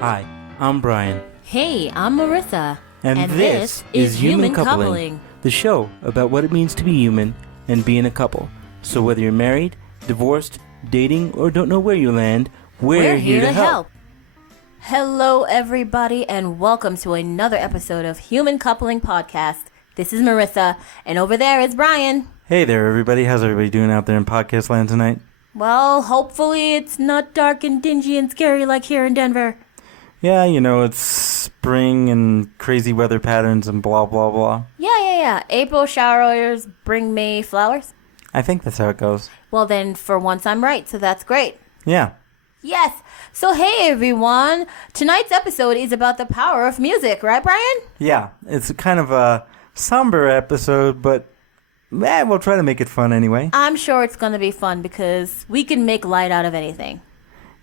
Hi, I'm Brian. Hey, I'm Marissa. And this is Human Coupling, the show about what it means to be human and being a couple. So whether you're married, divorced, dating, or don't know where you land, we're here to help. Hello, everybody, and welcome to another episode of Human Coupling Podcast. This is Marissa, and over there is Brian. Hey there, everybody. How's everybody doing out there in podcast land tonight? Well, hopefully it's not dark and dingy and scary like here in Denver. Yeah, you know, it's spring and crazy weather patterns and blah, blah, blah. Yeah. April showers bring May flowers. I think that's how it goes. Well, then, for once I'm right, so that's great. Yeah. Yes. So, hey, everyone. Tonight's episode is about the power of music, right, Brian? Yeah, it's kind of a somber episode, but we'll try to make it fun anyway. I'm sure it's going to be fun because we can make light out of anything.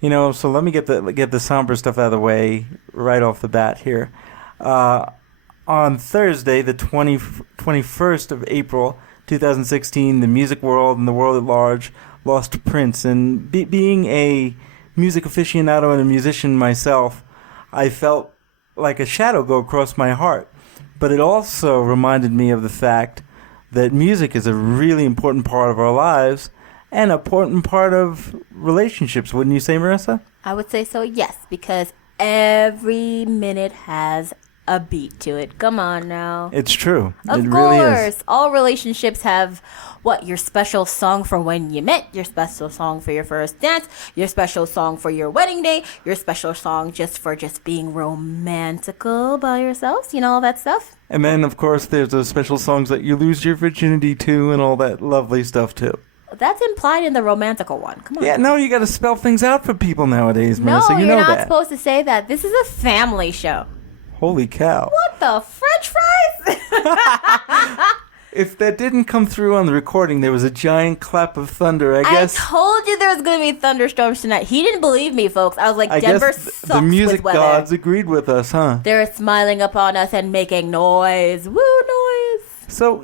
You know, so let me get the somber stuff out of the way right off the bat here. On Thursday, the 21st of April, 2016, the music world and the world at large lost Prince. And being a music aficionado and a musician myself, I felt like a shadow go across my heart. But it also reminded me of the fact that music is a really important part of our lives and an important part of relationships, wouldn't you say, Marissa? I would say so, yes, because every minute has a beat to it. Come on now. It's true. Of it course. Really is. All relationships have, your special song for when you met, your special song for your first dance, your special song for your wedding day, your special song just for being romantical by yourselves, all that stuff. And then, of course, there's those special songs that you lose your virginity to and all that lovely stuff, too. That's implied in the romantical one. Come on. Yeah, no, you got to spell things out for people nowadays, Marissa. No, you you're know not that. supposed to say that. This is a family show. Holy cow. What the French fries? If that didn't come through on the recording, there was a giant clap of thunder, I guess. I told you there was going to be thunderstorms tonight. He didn't believe me, folks. I was like, Denver sucks the music with weather. gods agreed with us, huh? They're smiling upon us and making noise. Woo, noise. So,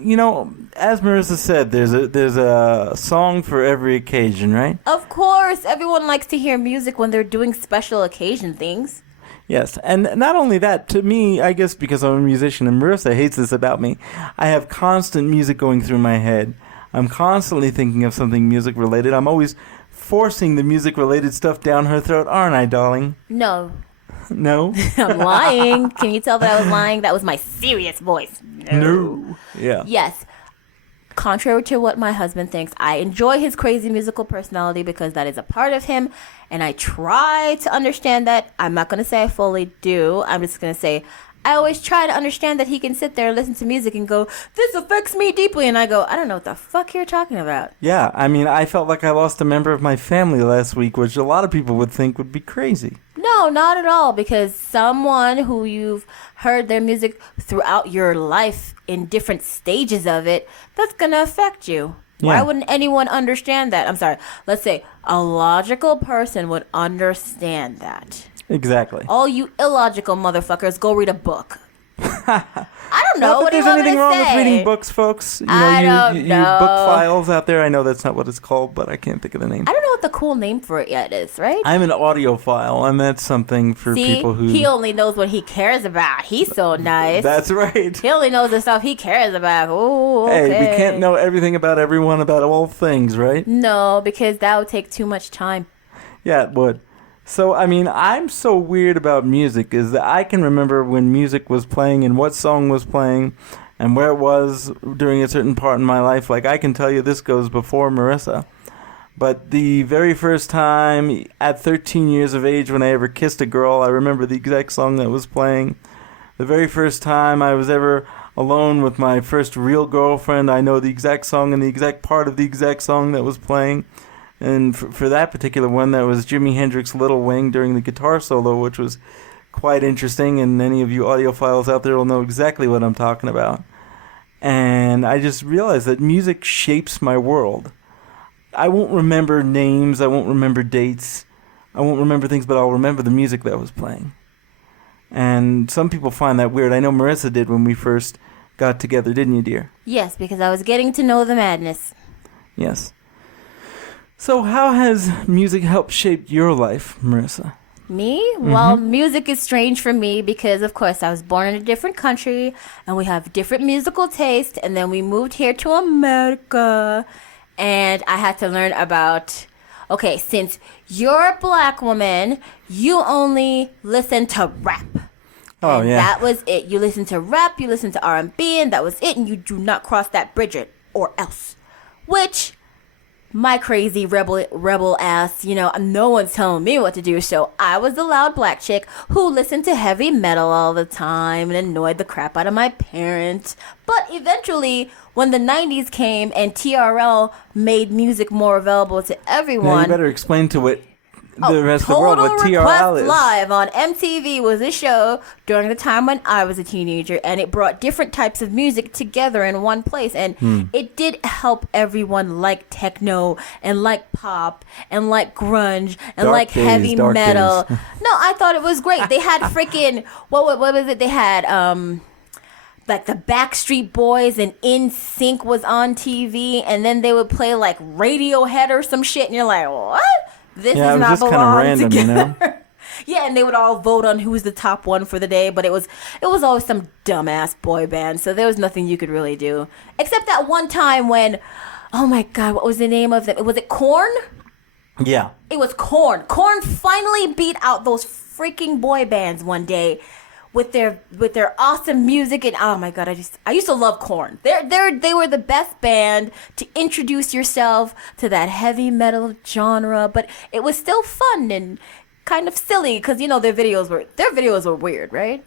as Marissa said, there's a song for every occasion, right? Of course, everyone likes to hear music when they're doing special occasion things. Yes, and not only that, to me, I guess because I'm a musician, and Marissa hates this about me, I have constant music going through my head. I'm constantly thinking of something music-related. I'm always forcing the music-related stuff down her throat, aren't I, darling? No. No? I'm lying. Can you tell that I was lying? That was my serious voice. No. Yeah. Yes. Contrary to what my husband thinks, I enjoy his crazy musical personality because that is a part of him, and I try to understand that. I'm not going to say I fully do. I'm just going to say I always try to understand that he can sit there and listen to music and go, this affects me deeply, and I go, I don't know what the fuck you're talking about. Yeah, I mean, I felt like I lost a member of my family last week, which a lot of people would think would be crazy. No, not at all, because someone who you've heard their music throughout your life in different stages of it, that's going to affect you. Yeah. Why wouldn't anyone understand that? I'm sorry. Let's say a logical person would understand that. Exactly. All you illogical motherfuckers, go read a book. I don't know. What do you want me to say? There's anything wrong with reading books, folks. I don't know. You book files out there. I know that's not what it's called, but I can't think of the name. I don't know what the cool name for it yet is, right? I'm an audiophile, and that's something for people who... he only knows what he cares about. He's so nice. That's right. He only knows the stuff he cares about. Ooh, okay. Hey, we can't know everything about everyone about all things, right? No, because that would take too much time. Yeah, it would. So, I mean, I'm so weird about music is that I can remember when music was playing and what song was playing and where it was during a certain part in my life. Like, I can tell you this goes before Marissa. But the very first time at 13 years of age when I ever kissed a girl, I remember the exact song that was playing. The very first time I was ever alone with my first real girlfriend, I know the exact song and the exact part of the exact song that was playing. And for that particular one, that was Jimi Hendrix's Little Wing during the guitar solo, which was quite interesting. And any of you audiophiles out there will know exactly what I'm talking about. And I just realized that music shapes my world. I won't remember names. I won't remember dates. I won't remember things, but I'll remember the music that was playing. And some people find that weird. I know Marissa did when we first got together, didn't you, dear? Yes, because I was getting to know the madness. Yes. So how has music helped shape your life, Marissa? Me? Well, music is strange for me because, of course, I was born in a different country and we have different musical taste. And then we moved here to America and I had to learn about, okay, since you're a black woman, you only listen to rap. Oh, and yeah. that was it. You listen to rap, you listen to R&B, and that was it. And you do not cross that bridge or else. Which... my crazy rebel ass, no one's telling me what to do. So I was the loud black chick who listened to heavy metal all the time and annoyed the crap out of my parents. But eventually, when the 90s came and TRL made music more available to everyone... Now you better explain to it the rest of the world what Total TRL Request is. Live on MTV was a show during the time when I was a teenager, and it brought different types of music together in one place, and it did help everyone like techno and like pop and like grunge and Dark like days, heavy dark metal. days. No, I thought it was great. They had freaking what was it? They had like the Backstreet Boys and NSYNC was on TV, and then they would play like Radiohead or some shit, and you're like, what? This Yeah, is it was not just kind of random, together. Yeah, and they would all vote on who's the top one for the day, but it was always some dumbass boy band, so there was nothing you could really do. Except that one time when, oh my God, what was the name of it? Was it Korn? Yeah. It was Korn. Korn finally beat out those freaking boy bands one day with their awesome music, and oh my God, I used to love Korn. They were the best band to introduce yourself to that heavy metal genre, but it was still fun and kind of silly because their videos were weird, right?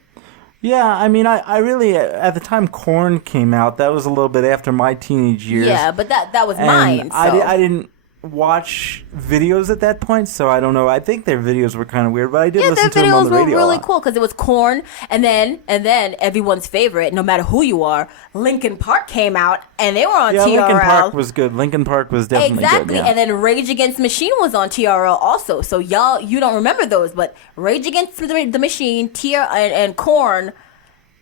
Yeah, I mean, I really, at the time Korn came out, that was a little bit after my teenage years. Yeah, but that was and mine. So. I didn't watch videos at that point, so I don't know. I think their videos were kind of weird, but I did listen to them on the radio. Yeah, their videos were really a lot. cool because it was Korn, and then everyone's favorite, no matter who you are, Linkin Park came out, and they were on TRL. Linkin Park was good. Linkin Park was definitely exactly. good. Yeah. And then Rage Against the Machine was on TRL also. So y'all, you don't remember those, but Rage Against the Machine, and Korn,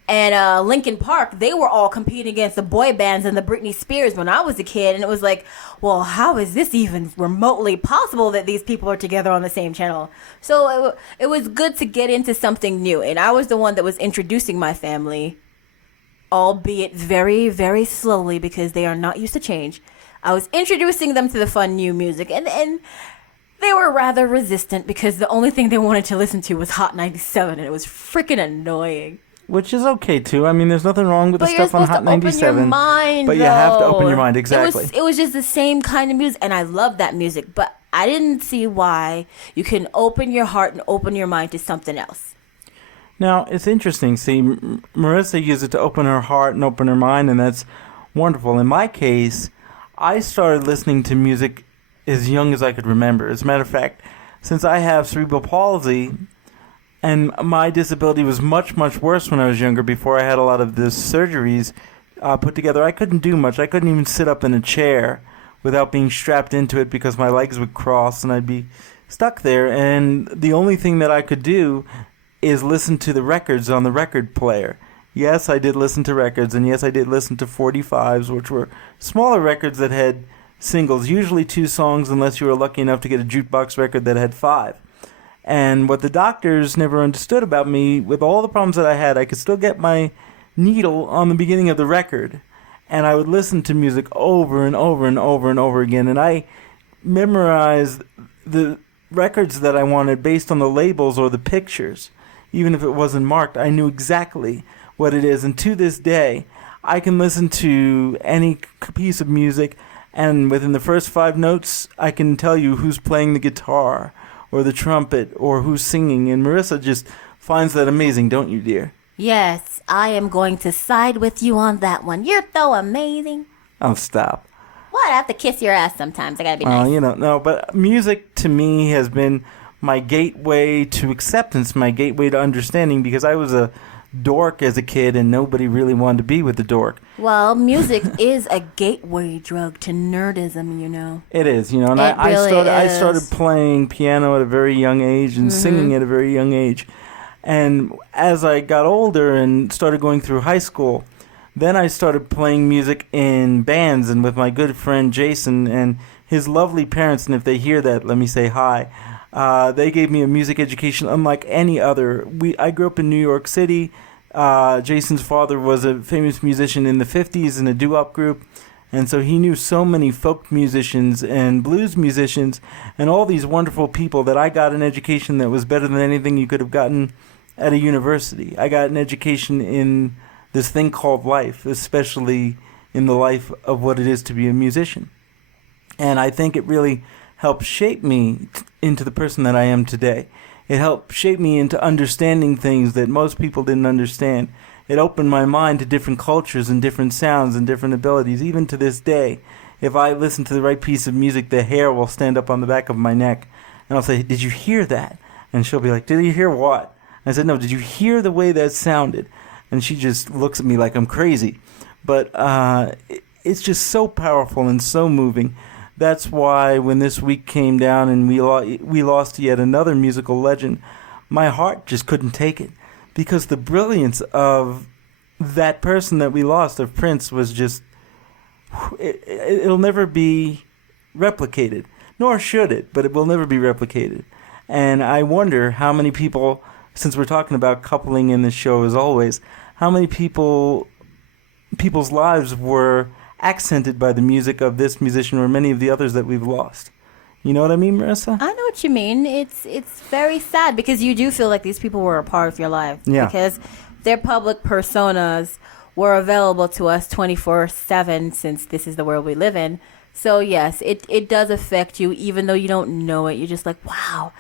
and Linkin Park, they were all competing against the boy bands and the Britney Spears when I was a kid, and it was like, well, how is this even remotely possible that these people are together on the same channel? So it was good to get into something new, and I was the one that was introducing my family, albeit very, very slowly because they are not used to change. I was introducing them to the fun new music, and they were rather resistant because the only thing they wanted to listen to was Hot 97, and it was freaking annoying. Which is okay too. I mean, there's nothing wrong with the But you're stuff on supposed Hot to open 97. your mind, but you have to open though. your mind, exactly. It was just the same kind of music, and I love that music. But I didn't see why you can open your heart and open your mind to something else. Now, it's interesting. See, Marissa used it to open her heart and open her mind, and that's wonderful. In my case, I started listening to music as young as I could remember. As a matter of fact, since I have cerebral palsy, and my disability was much, much worse when I was younger, before I had a lot of the surgeries put together, I couldn't do much. I couldn't even sit up in a chair without being strapped into it because my legs would cross and I'd be stuck there. And the only thing that I could do is listen to the records on the record player. Yes, I did listen to records, and yes, I did listen to 45s, which were smaller records that had singles, usually 2 songs, unless you were lucky enough to get a jukebox record that had 5. And what the doctors never understood about me, with all the problems that I had, I could still get my needle on the beginning of the record. And I would listen to music over and over and over and over again. And I memorized the records that I wanted based on the labels or the pictures. Even if it wasn't marked, I knew exactly what it is. And to this day, I can listen to any piece of music, and within the first 5 notes, I can tell you who's playing the guitar or the trumpet, or who's singing. And Marissa just finds that amazing, don't you, dear? Yes, I am going to side with you on that one. You're so amazing. Oh, stop. What? I have to kiss your ass sometimes. I gotta be nice. No, but music to me has been my gateway to acceptance, my gateway to understanding, because I was a dork as a kid and nobody really wanted to be with the dork. Well, music is a gateway drug to nerdism, It is, and It really I is. started playing piano at a very young age and singing at a very young age. And as I got older and started going through high school, then I started playing music in bands and with my good friend Jason and his lovely parents. And if they hear that, let me say hi. They gave me a music education unlike any other. I grew up in New York City. Jason's father was a famous musician in the 50s in a doo-wop group. And so he knew so many folk musicians and blues musicians and all these wonderful people that I got an education that was better than anything you could have gotten at a university. I got an education in this thing called life, especially in the life of what it is to be a musician. And I think it really helped shape me into the person that I am today. It helped shape me into understanding things that most people didn't understand. It opened my mind to different cultures and different sounds and different abilities. Even to this day, if I listen to the right piece of music, the hair will stand up on the back of my neck. And I'll say, "Did you hear that?" And she'll be like, "Did you hear what?" I said, "No, did you hear the way that sounded?" And she just looks at me like I'm crazy. But it's just so powerful and so moving. That's why when this week came down and we lost yet another musical legend, my heart just couldn't take it. Because the brilliance of that person that we lost, of Prince, was just... It'll never be replicated. Nor should it, but it will never be replicated. And I wonder how many people, since we're talking about coupling in this show as always, how many people's lives were accented by the music of this musician or many of the others that we've lost. You know what I mean, Marissa? I know what you mean. It's very sad because you do feel like these people were a part of your life. Yeah. Because their public personas were available to us 24/7 since this is the world we live in. So yes, it does affect you even though you don't know it. You're just like, wow,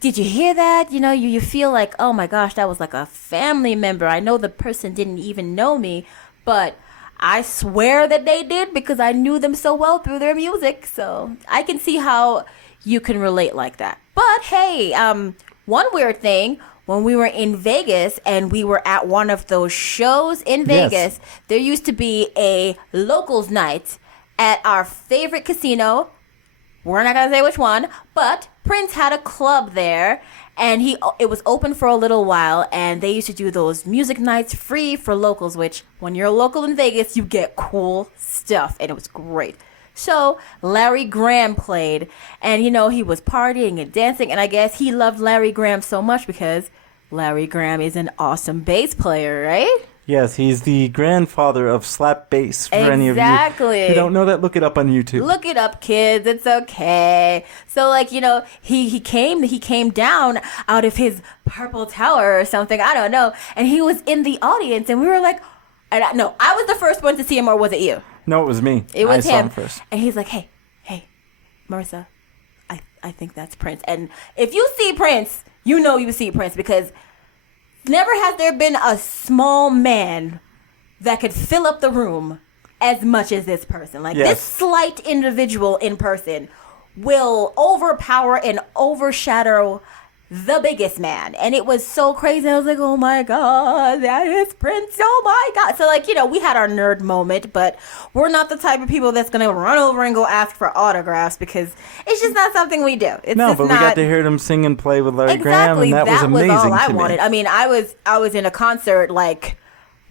did you hear that? You know, you feel like, oh my gosh, that was like a family member. I know the person didn't even know me, but I swear that they did because I knew them so well through their music. So I can see how you can relate like that. But hey, one weird thing, when we were in Vegas and we were at one of those shows in Vegas, there used to be a locals night at our favorite casino. We're not going to say which one, but Prince had a club there. And it was open for a little while, and they used to do those music nights free for locals, which when you're a local in Vegas, you get cool stuff, and it was great. So Larry Graham played, and, you know, he was partying and dancing, and I guess he loved Larry Graham so much because Larry Graham is an awesome bass player, right? Yes, he's the grandfather of slap bass. For any of you who don't know that, look it up on YouTube. Look it up, kids. It's okay. So, like, you know, he came down out of his purple tower or something. I don't know. And he was in the audience, and we were like, I was the first one to see him, or was it you? No, it was me. It was him. I saw him first. And he's like, hey, Marissa, I think that's Prince. And if you see Prince, you know you see Prince because... Never has there been a small man that could fill up the room as much as this person. Like, this slight individual in person will overpower and overshadow the biggest man. And it was so crazy. I was like, oh my God, that is Prince. Oh my God. So, like, you know, we had our nerd moment, but we're not the type of people that's going to run over and go ask for autographs because it's just not something we do. It's no, but we got to hear him sing and play with Larry Graham, and that was amazing. That was all I to wanted. me. I mean, I was in a concert, like,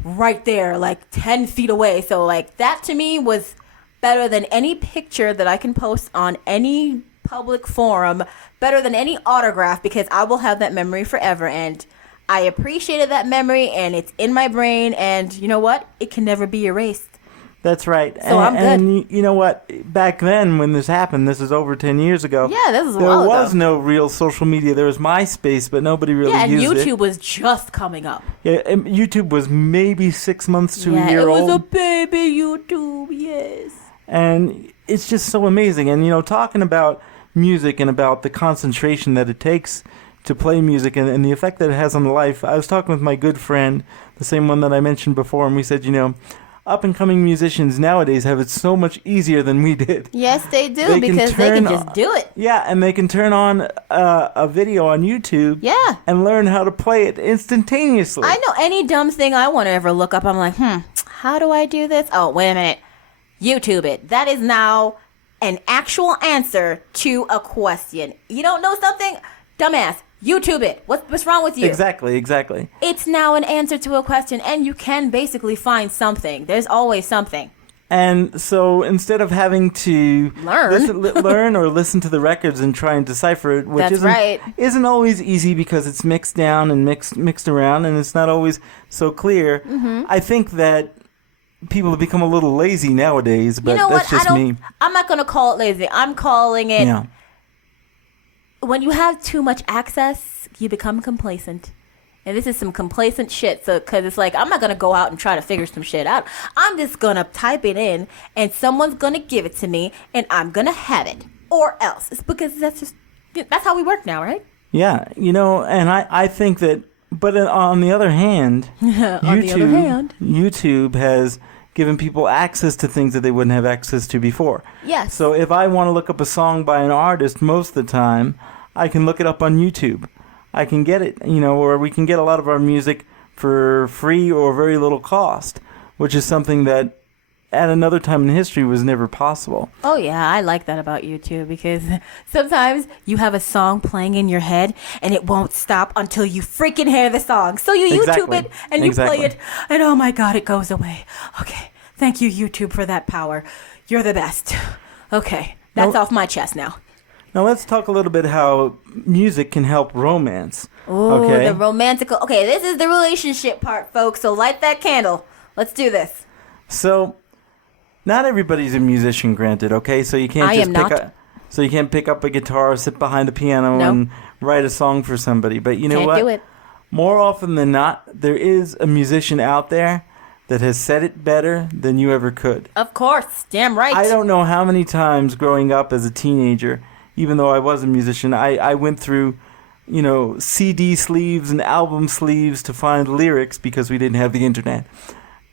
right there, like 10 feet away. So, like, that to me was better than any picture that I can post on any public forum, better than any autograph, because I will have that memory forever, and I appreciated that memory, and it's in my brain, and you know what? It can never be erased. That's right. So I'm good. And you know what? Back then, when this happened, this is over 10 years ago. Yeah, this is a while ago. There was no real social media. There was MySpace, but nobody really used it. Yeah, and YouTube was just coming up. Yeah, and YouTube was maybe 6 months to a year old. Yeah, it was a baby YouTube, yes. And it's just so amazing. And, you know, talking about music and about the concentration that it takes to play music and the effect that it has on life, I was talking with my good friend, the same one that I mentioned before, and we said, you know, up-and-coming musicians nowadays have it so much easier than we did. Yes, they do, because they can just do it. Yeah, and they can turn on a video on YouTube and learn how to play it instantaneously. I know any dumb thing I want to ever look up, I'm like, how do I do this? Oh, wait a minute. YouTube it. That is now an actual answer to a question. You don't know something? Dumbass. YouTube it. What's wrong with you? Exactly. It's now an answer to a question, and you can basically find something. There's always something. And so instead of having to learn or listen to the records and try and decipher it, which isn't always easy because it's mixed down and mixed around and it's not always so clear, I think that people have become a little lazy nowadays, but that's just me. I'm not going to call it lazy. I'm calling it when you have too much access, you become complacent. And this is some complacent shit, so because it's like, I'm not going to go out and try to figure some shit out. I'm just going to type it in, and someone's going to give it to me, and I'm going to have it. Or else. It's because that's how we work now, right? Yeah, and I think that, but on the other hand, YouTube has given people access to things that they wouldn't have access to before. Yes. So if I want to look up a song by an artist, most of the time, I can look it up on YouTube. I can get it, or we can get a lot of our music for free or very little cost, which is something that at another time in history was never possible. Oh, yeah, I like that about YouTube because sometimes you have a song playing in your head and it won't stop until you freaking hear the song. So you YouTube it and you play it and oh my God, it goes away. Okay, thank you, YouTube, for that power. You're the best. Okay, that's off my chest now. Now let's talk a little bit how music can help romance. Ooh, the romantical. Okay, this is the relationship part, folks. So light that candle. Let's do this. So, not everybody's a musician, granted. Okay, so you can't you can't pick up a guitar, sit behind a piano, and write a song for somebody. But you know what? Can't do it. More often than not, there is a musician out there that has said it better than you ever could. Of course, damn right. I don't know how many times growing up as a teenager, even though I was a musician, I went through, CD sleeves and album sleeves to find lyrics because we didn't have the internet,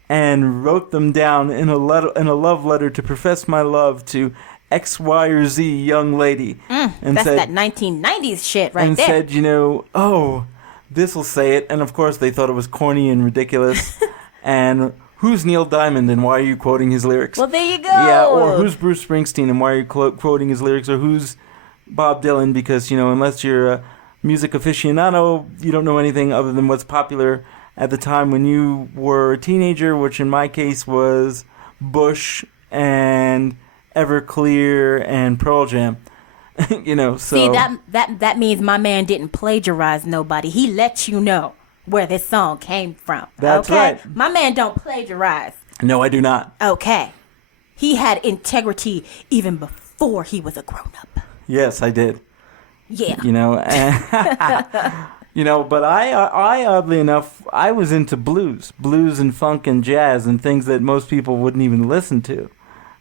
and wrote them down in a love letter to profess my love to X, Y, or Z young lady. And that's that 1990s shit right there. And said, oh, this'll say it. And of course they thought it was corny and ridiculous. And who's Neil Diamond and why are you quoting his lyrics? Well, there you go. Yeah, or who's Bruce Springsteen and why are you quoting his lyrics? Or who's Bob Dylan, because unless you're a music aficionado, you don't know anything other than what's popular at the time when you were a teenager, which in my case was Bush and Everclear and Pearl Jam. So see that means my man didn't plagiarize nobody. He let you know where this song came from. That's right. My man don't plagiarize. No, I do not. Okay, he had integrity even before he was a grown up. Yes, I did. Yeah. But I oddly enough, I was into blues and funk and jazz and things that most people wouldn't even listen to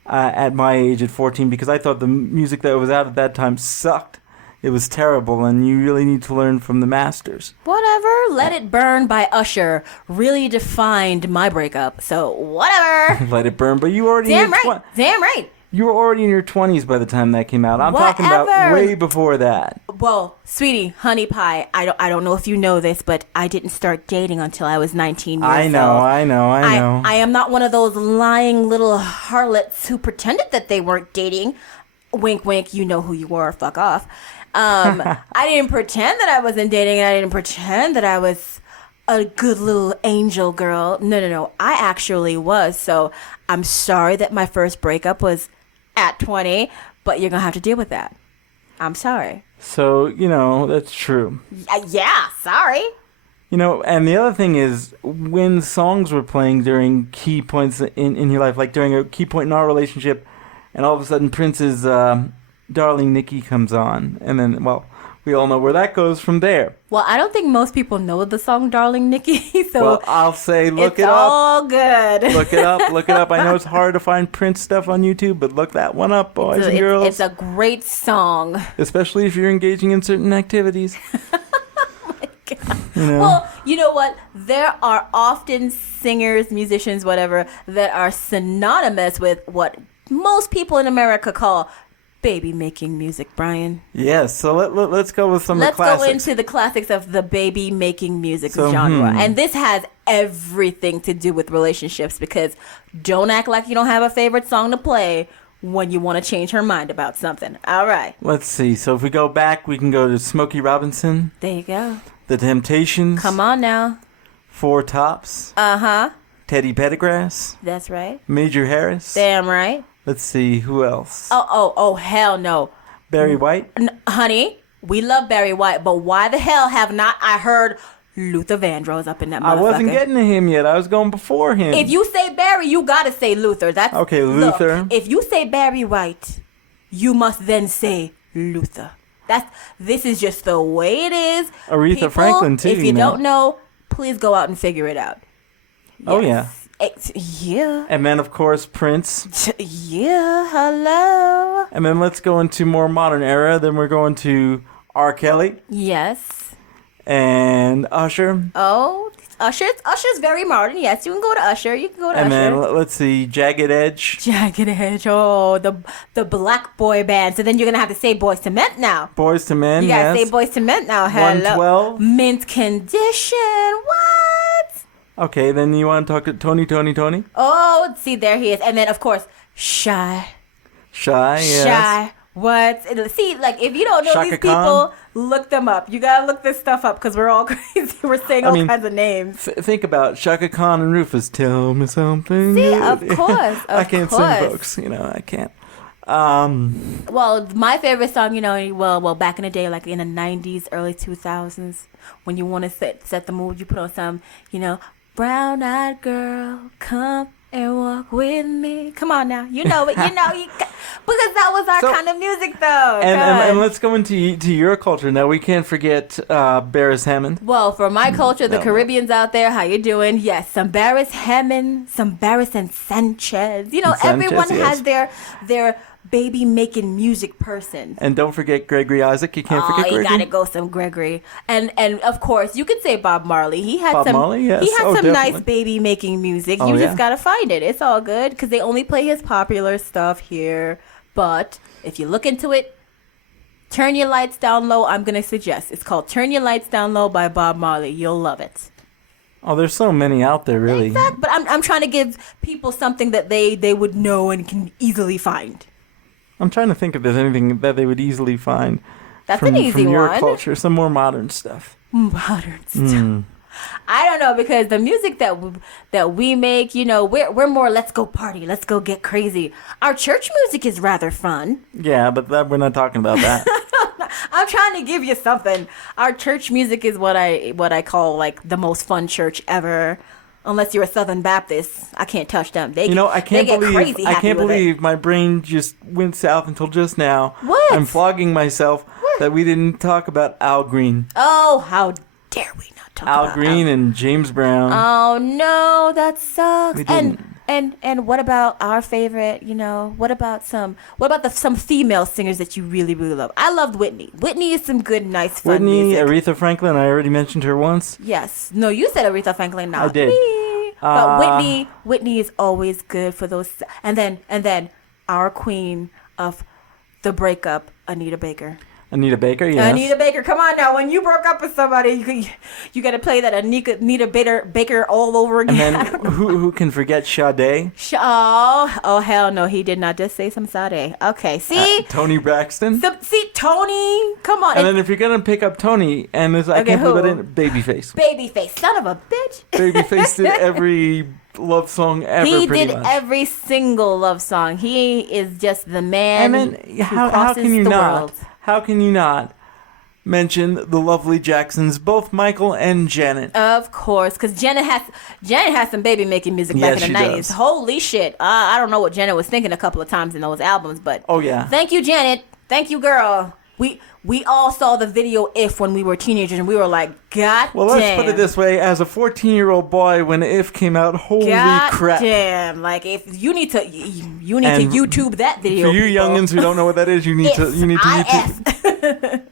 at my age at 14 because I thought the music that was out at that time sucked. It was terrible, and you really need to learn from the masters. Whatever. Let It Burn by Usher really defined my breakup. So whatever. Let It Burn, but you already damn right. You were already in your 20s by the time that came out. I'm talking about way before that. Well, sweetie, honey pie, I don't know if you know this, but I didn't start dating until I was 19 years old. I know. I am not one of those lying little harlots who pretended that they weren't dating. Wink, wink, you know who you were, fuck off. I didn't pretend that I wasn't dating, and I didn't pretend that I was a good little angel girl. No. I actually was, so I'm sorry that my first breakup was at 20, but you're going to have to deal with that. I'm sorry. So, that's true. Yeah, sorry. And the other thing is, when songs were playing during key points in your life, like during a key point in our relationship, and all of a sudden Prince's Darling Nikki comes on, and then, we all know where that goes from there. Well, I don't think most people know the song Darling Nikki, so well, I'll say look it up. It's all good. Look it up. I know it's hard to find Prince stuff on YouTube, but look that one up, boys and girls. It's a great song. Especially if you're engaging in certain activities. Oh my God. Well, you know what? There are often singers, musicians, whatever, that are synonymous with what most people in America call baby making music, Brian. Yes, so let's go with some of the classics. Let's go into the classics of the baby making music genre. And this has everything to do with relationships, because don't act like you don't have a favorite song to play when you want to change her mind about something. All right. Let's see. So if we go back, we can go to Smokey Robinson. There you go. The Temptations. Come on now. Four Tops. Uh-huh. Teddy Pendergrass, That's right. Major Harris. Damn right. Let's see, who else? Oh, hell no. Barry White. Honey, we love Barry White, but why the hell have not I heard Luther Vandross up in that motherfucker? I wasn't getting to him yet. I was going before him. If you say Barry, you gotta say Luther. That's okay, Luther. Look, if you say Barry White, you must then say Luther. This is just the way it is. Aretha People, Franklin too. If you don't know, please go out and figure it out. Oh yeah. Yeah. And then of course Prince. Yeah. Hello. And then let's go into more modern era. Then we're going to R. Kelly. Yes. And Usher. Oh, Usher's very modern. Yes, you can go to Usher. You can go to and Usher. And then let's see, Jagged Edge. Jagged Edge. Oh, the black boy band. So then you're gonna have to say Boys to Men now. Boys to Men. You gotta yes. say Boys to Men now. Hello. 112. Mint Condition. What? Okay, then you want to talk to Tony? Oh, see, there he is. And then of course, Shy. Yes. Shy. What? See, like, if you don't know Shaka these people, Khan. look them up. You gotta look this stuff up because we're all crazy. We're saying all kinds of names. Think about Shaka Khan and Rufus. Tell me something. See, good. of course. I can't sing, folks. I can't. Well, my favorite song, well, back in the day, like in the 90s, early 2000s, when you want to set the mood, you put on some, brown-eyed girl, come and walk with me. Come on now. You know it. Because that was our kind of music, though. And let's go into your culture now. We can't forget Barris Hammond. Well, for my culture, the Caribbeans out there, how you doing? Yes, some Barris Hammond, some Barris and Sanchez. Everyone has their baby-making music person. And don't forget Gregory Isaac. You can't forget Gregory. You gotta go some Gregory. And of course, you could say Bob Marley. He had Marley, yes. He had some definitely. nice baby-making music. You just gotta find it. It's all good because they only play his popular stuff here. But if you look into it, Turn Your Lights Down Low, I'm gonna suggest. It's called Turn Your Lights Down Low by Bob Marley. You'll love it. Oh, there's so many out there, really. Exactly. But I'm trying to give people something that they would know and can easily find. I'm trying to think if there's anything that they would easily find. That's an easy from your one. culture, some more modern stuff. Modern stuff. I don't know, because the music that we make, we're more let's go party, let's go get crazy. Our church music is rather fun. Yeah, but we're not talking about that. I'm trying to give you something. Our church music is what I call like the most fun church ever. Unless you're a Southern Baptist, I can't touch them. I can't believe my brain just went south until just now. What? I'm flogging myself that we didn't talk about Al Green. Oh, how dare we not talk about Al Green and James Brown. Oh no, that sucks. We didn't. And what about our favorite? What about some female singers that you really, really love? I loved Whitney. Whitney is some good, nice, fun music. Aretha Franklin. I already mentioned her once. Yes. No, you said Aretha Franklin. Not I did. Me. But Whitney is always good for those. And then our queen of the breakup, Anita Baker. Anita Baker, yes. Anita Baker, come on now. When you broke up with somebody, you got to play that Anita Baker all over again. And then who can forget Sade? Oh, hell no. He did not just say some Sade. Okay, see? Tony Braxton. See, Tony, come on. And then if you're going to pick up Tony, and I can't believe I didn't, Babyface. Babyface, son of a bitch. Babyface did every love song ever. He pretty did much. every single love song. He is just the man. And then how crosses can you the not? world. How can you not mention the lovely Jacksons, both Michael and Janet? Of course, because Janet has some baby making music back in the 90s. Does. Holy shit! I don't know what Janet was thinking a couple of times in those albums, but oh yeah, thank you, Janet. Thank you, girl. We all saw the video If when we were teenagers, and we were like, God well, damn. let's put it this way: as a 14-year-old boy, when If came out, holy crap! Damn, like if you need to YouTube that video. For you people. youngins who don't know what that is, you need to YouTube.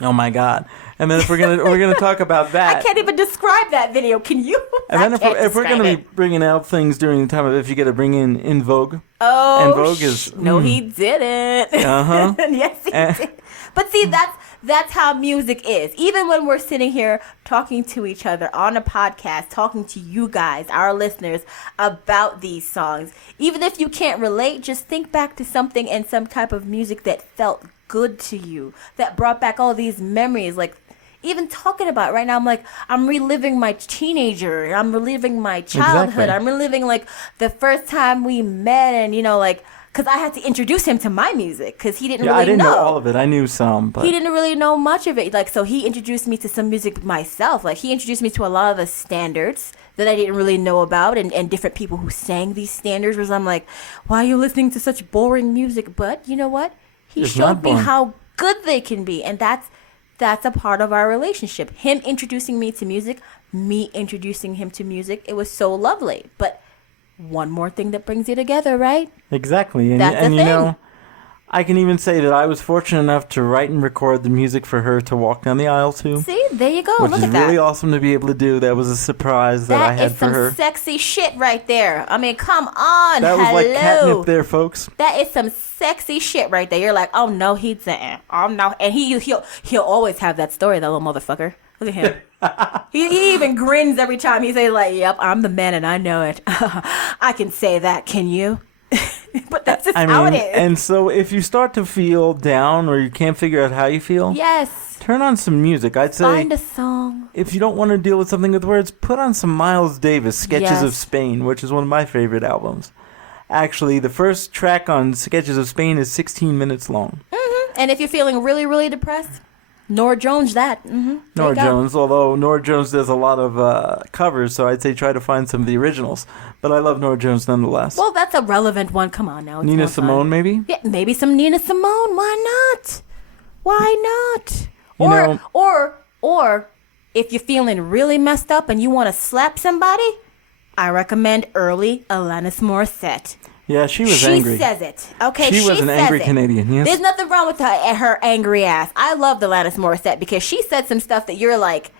Oh my God! And then if we're gonna talk about that, I can't even describe that video. Can you? And then if we're gonna be bringing out things during the time of If, you got to bring in Vogue. Oh, and Vogue is no, he didn't. Yes, he did. But see, that's how music is. Even when we're sitting here talking to each other on a podcast, talking to you guys, our listeners, about these songs. Even if you can't relate, just think back to something and some type of music that felt good to you, that brought back all these memories. Like, even talking about it right now, I'm like, I'm reliving my teenager. I'm reliving my childhood. Exactly. I'm reliving like the first time we met, and like, because I had to introduce him to my music because he didn't Yeah, really I didn't know all of it. I knew some, but he didn't really know much of it. Like, so he introduced me to some music myself. Like, he introduced me to a lot of the standards that I didn't really know about, and different people who sang these standards. Was I'm like, why are you listening to such boring music? But you know what? He It's showed not me boring. how good they can be, and that's a part of our relationship. Him introducing me to music, me introducing him to music. It was so lovely. But one more thing that brings you together, right? exactly. And, That's the and you thing. know, I can even say that I was fortunate enough to write and record the music for her to walk down the aisle to, See, there you go. which Look is at that. really awesome to be able to do. That was a surprise that I That had is for some her. sexy shit right there. I mean, come on. That was Hello. like catnip there, folks. That is some sexy shit right there. You're like, oh no, he's an, oh no, and he'll always have that story, that little motherfucker. Look at him. he even grins every time he says like, "Yep, I'm the man, and I know it. I can say that. Can you?" But that's just how it is. And so if you start to feel down or you can't figure out how you feel, Yes. turn on some music. I'd say Find a song. if you don't want to deal with something with words, put on some Miles Davis, Sketches of Yes. Spain, which is one of my favorite albums. Actually, the first track on Sketches of Spain is 16 minutes long. And if you're feeling really, really depressed, Nora Jones that. Nora Jones, although Nora Jones does a lot of covers, so I'd say try to find some of the originals. But I love Nora Jones nonetheless. Well, that's a relevant one. Come on now. It's Nina more fun. Simone, maybe? Yeah, maybe some Nina Simone. Why not? Why not? You know- Or if you're feeling really messed up and you want to slap somebody, I recommend early Alanis Morissette. Yeah, she was She angry. says it. Okay, She was an says angry it. Canadian, yes. There's nothing wrong with her angry ass. I love Alanis Morissette because she said some stuff that you're like,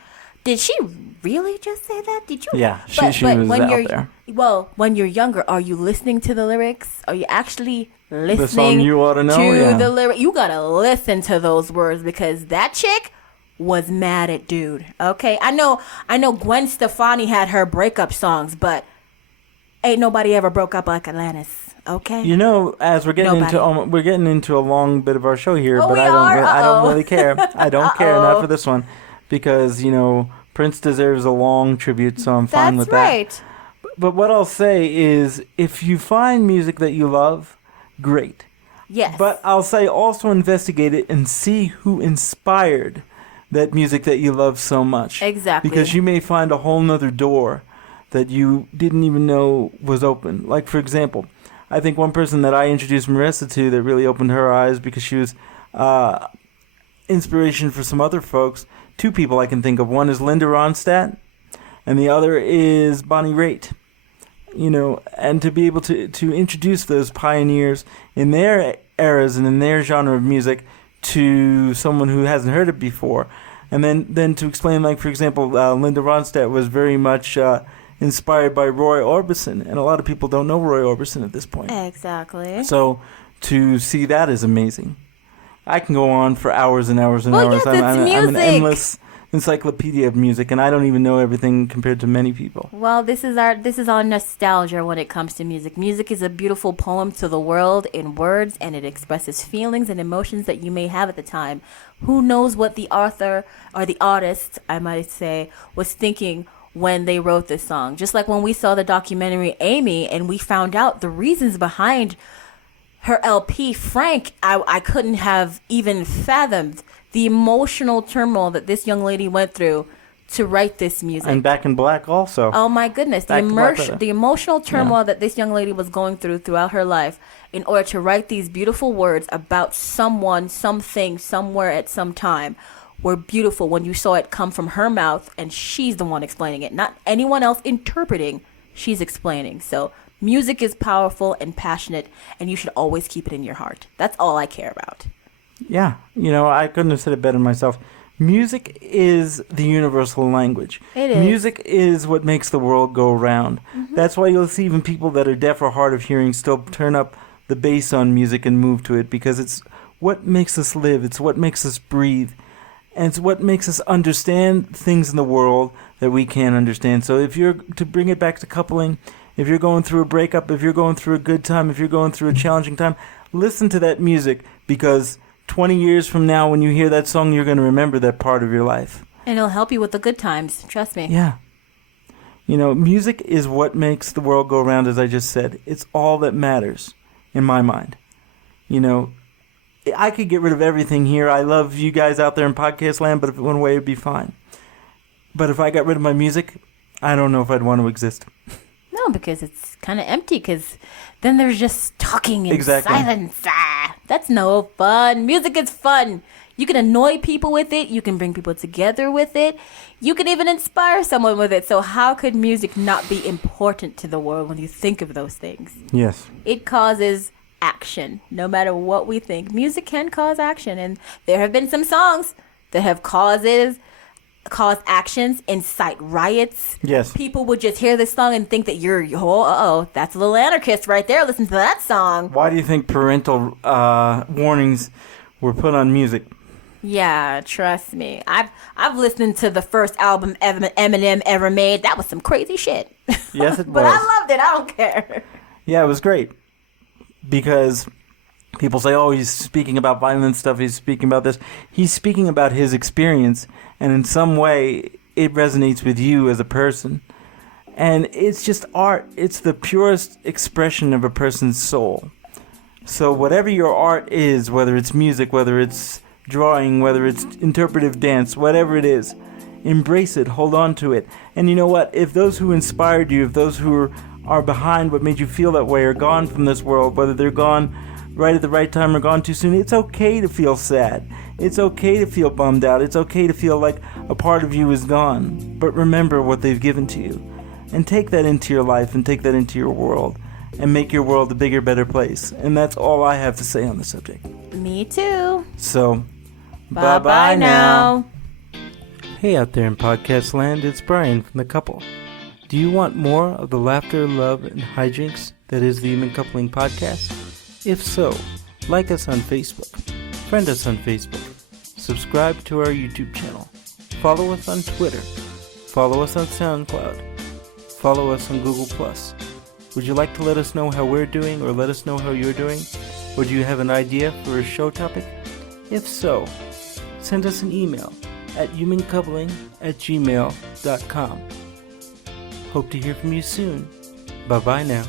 did she really just say that? Did you? Yeah, she was when out you're, there. Well, when you're younger, are you listening to the lyrics? Are you actually listening song You Oughta Know? Yeah. the lyric? You gotta listen to those words because that chick was mad at dude. Okay, I know Gwen Stefani had her breakup songs, but ain't nobody ever broke up like Alanis. Okay. You know, as we're getting into a long bit of our show here, Oh, but we I don't are? really care. I don't care, not for this one, because Prince deserves a long tribute, so I'm fine with that. That's right. But what I'll say is, if you find music that you love, great. Yes. But I'll say also investigate it and see who inspired that music that you love so much. Exactly. Because you may find a whole nother door that you didn't even know was open. Like, for example, I think one person that I introduced Marissa to that really opened her eyes because she was inspiration for some other folks. Two people I can think of. One is Linda Ronstadt, and the other is Bonnie Raitt. And to be able to introduce those pioneers in their eras and in their genre of music to someone who hasn't heard it before. And then to explain, like, for example, Linda Ronstadt was very much inspired by Roy Orbison, and a lot of people don't know Roy Orbison at this point. Exactly. So to see that is amazing. I can go on for hours and hours and hours. Yes, it's I'm music. an endless encyclopedia of music, and I don't even know everything compared to many people. Well, this is our nostalgia when it comes to music. Music is a beautiful poem to the world in words, and it expresses feelings and emotions that you may have at the time. Who knows what the author or the artist, I might say, was thinking when they wrote this song. Just like when we saw the documentary Amy and we found out the reasons behind her LP, Frank, I couldn't have even fathomed the emotional turmoil that this young lady went through to write this music. And Back in Black also. Oh my goodness, Back to Black, the emotional turmoil that this young lady was going throughout her life in order to write these beautiful words about someone, something, somewhere at some time were beautiful when you saw it come from her mouth, and she's the one explaining it, not anyone else interpreting. She's explaining. So music is powerful and passionate, and you should always keep it in your heart. That's all I care about. Yeah, I couldn't have said it better myself. Music is the universal language. It is. Music is what makes the world go round. Mm-hmm. That's why you'll see even people that are deaf or hard of hearing still turn up the bass on music and move to it, because it's what makes us live. It's what makes us breathe. And it's what makes us understand things in the world that we can't understand. So if you're, to bring it back to coupling, if you're going through a breakup, if you're going through a good time, if you're going through a challenging time, listen to that music, because 20 years from now when you hear that song, you're going to remember that part of your life. And it'll help you with the good times. Trust me. Yeah. You know, music is what makes the world go around, as I just said. It's all that matters in my mind. You know, I could get rid of everything here. I love you guys out there in podcast land, but if it went away, it'd be fine. But if I got rid of my music, I don't know if I'd want to exist. No, because it's kind of empty, because then there's just talking and silence. That's no fun. Music is fun. You can annoy people with it. You can bring people together with it. You can even inspire someone with it. So how could music not be important to the world when you think of those things? Yes. It causes action. No matter what we think, music can cause action. And there have been some songs that have caused actions, incite riots. Yes. People would just hear this song and think that that's a little anarchist right there. Listen to that song. Why do you think parental warnings were put on music? Yeah, trust me. I've listened to the first album Eminem ever made. That was some crazy shit. Yes, it was. But I loved it. I don't care. Yeah, it was great. Because people say, oh, he's speaking about violent stuff. He's speaking about this. He's speaking about his experience. And in some way, it resonates with you as a person. And it's just art. It's the purest expression of a person's soul. So whatever your art is, whether it's music, whether it's drawing, whether it's interpretive dance, whatever it is, embrace it, hold on to it. And you know what? If those who inspired you, if those who are behind what made you feel that way are gone from this world, whether they're gone right at the right time or gone too soon, it's okay to feel sad. It's okay to feel bummed out. It's okay to feel like a part of you is gone. But remember what they've given to you. And take that into your life and take that into your world. And make your world a bigger, better place. And that's all I have to say on the subject. Me too. So, bye-bye now. Hey out there in podcast land, it's Brian from The Couple. Do you want more of the laughter, love, and hijinks that is the Human Coupling Podcast? If so, like us on Facebook, friend us on Facebook, subscribe to our YouTube channel, follow us on Twitter, follow us on SoundCloud, follow us on Google+. Would you like to let us know how we're doing or let us know how you're doing? Or do you have an idea for a show topic? If so, send us an email at humancoupling@gmail.com. Hope to hear from you soon. Bye-bye now.